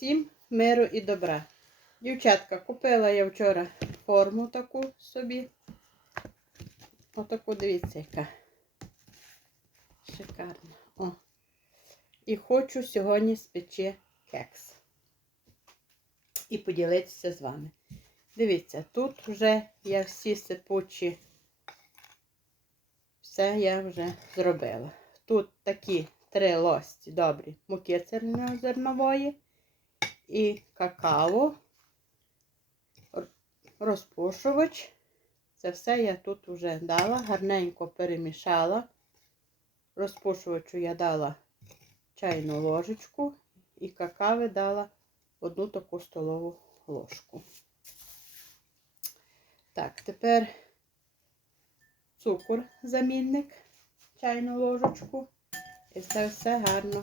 Всім миру і добра. Дівчатка, купила я вчора форму таку собі. Отаку, дивіться, яка. Шикарна. О. І хочу сьогодні спечи кекс. І поділитися з вами. Дивіться, тут вже я всі сипучі, все я вже зробила. Тут такі три лості добрі муки цельнозернової і какао, розпушувач. Це все я тут вже дала, гарненько перемішала. Розпушувачу я дала чайну ложечку і какави дала одну таку столову ложку. Так, тепер цукор замінник, чайну ложечку. І це все гарно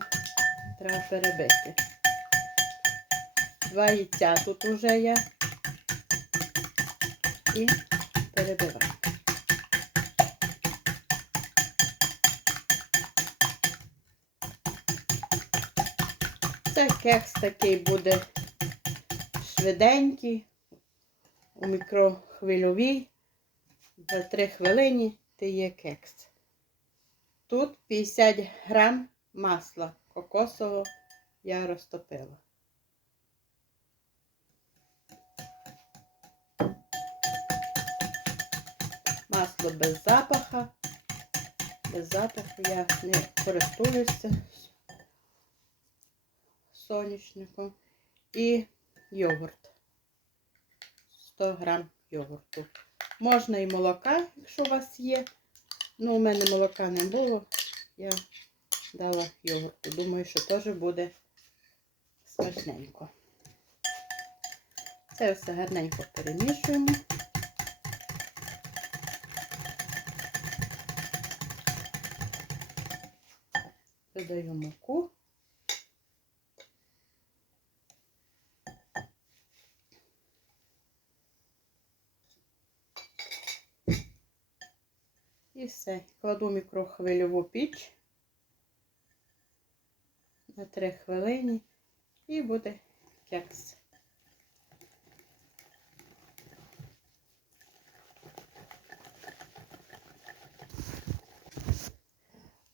треба перебити. Два яйця тут уже є. І перебиваю. Це кекс такий буде швиденький, у мікрохвильовій. За 3 хвилини ти є кекс. Тут 50 грам масла кокосового я розтопила. Масло без запаха. Без запаху я не користуюся соняшником. І йогурт. 100 грам йогурту. Можна і молока, якщо у вас є. Ну, у мене молока не було. Я дала йогурту. Думаю, що теж буде смачненько. Це все гарненько перемішуємо. Додаю муку. І все. Кладу мікрохвильову піч на 3 хвилини і буде кекс.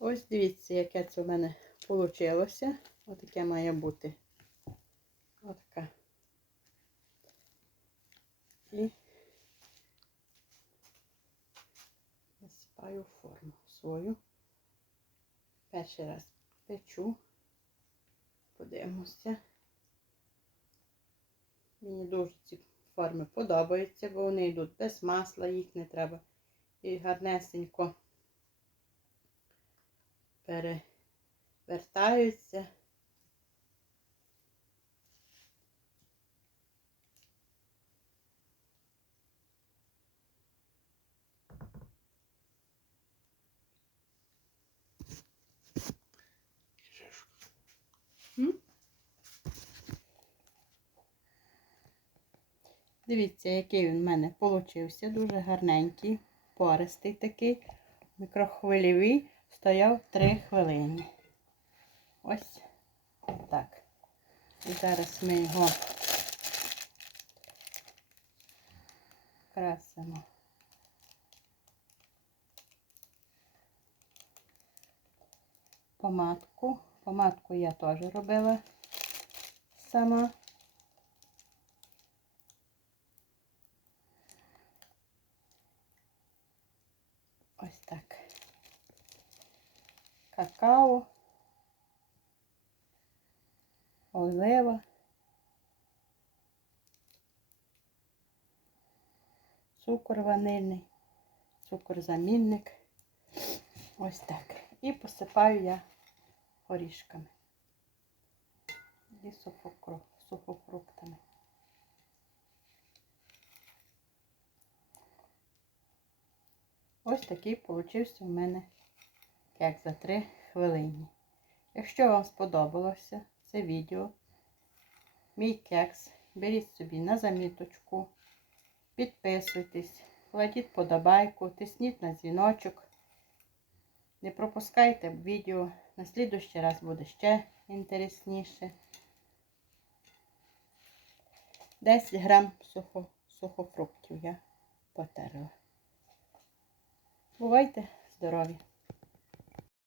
Ось дивіться, яке це в мене вийшло. Отаке має бути. Отака. І насипаю форму свою. Перший раз печу. Подивимося. Мені дуже ці форми подобаються, бо вони йдуть без масла, їх не треба. І гарнесенько перевертаються. Дивіться, який він в мене получився. Дуже гарненький, пористий такий, мікрохвильовий, стояв 3 хвилини. Ось так. І зараз ми його красимо. Помадку. Помадку я теж робила сама. Ось так. Какао, олива. Цукор ванильний, цукор замінник. Ось так. І посипаю я горішками і сухофруктами. Ось такий получився у мене кек за 3 хвилини. Якщо вам сподобалося це відео, мій кекс, беріть собі на заміточку, підписуйтесь, кладіть подобайку, тисніть на дзвіночок. Не пропускайте відео. На слідущий раз буде ще інтересніше. 10 грам сухо, сухофруктів я потерла. Бувайте здорові!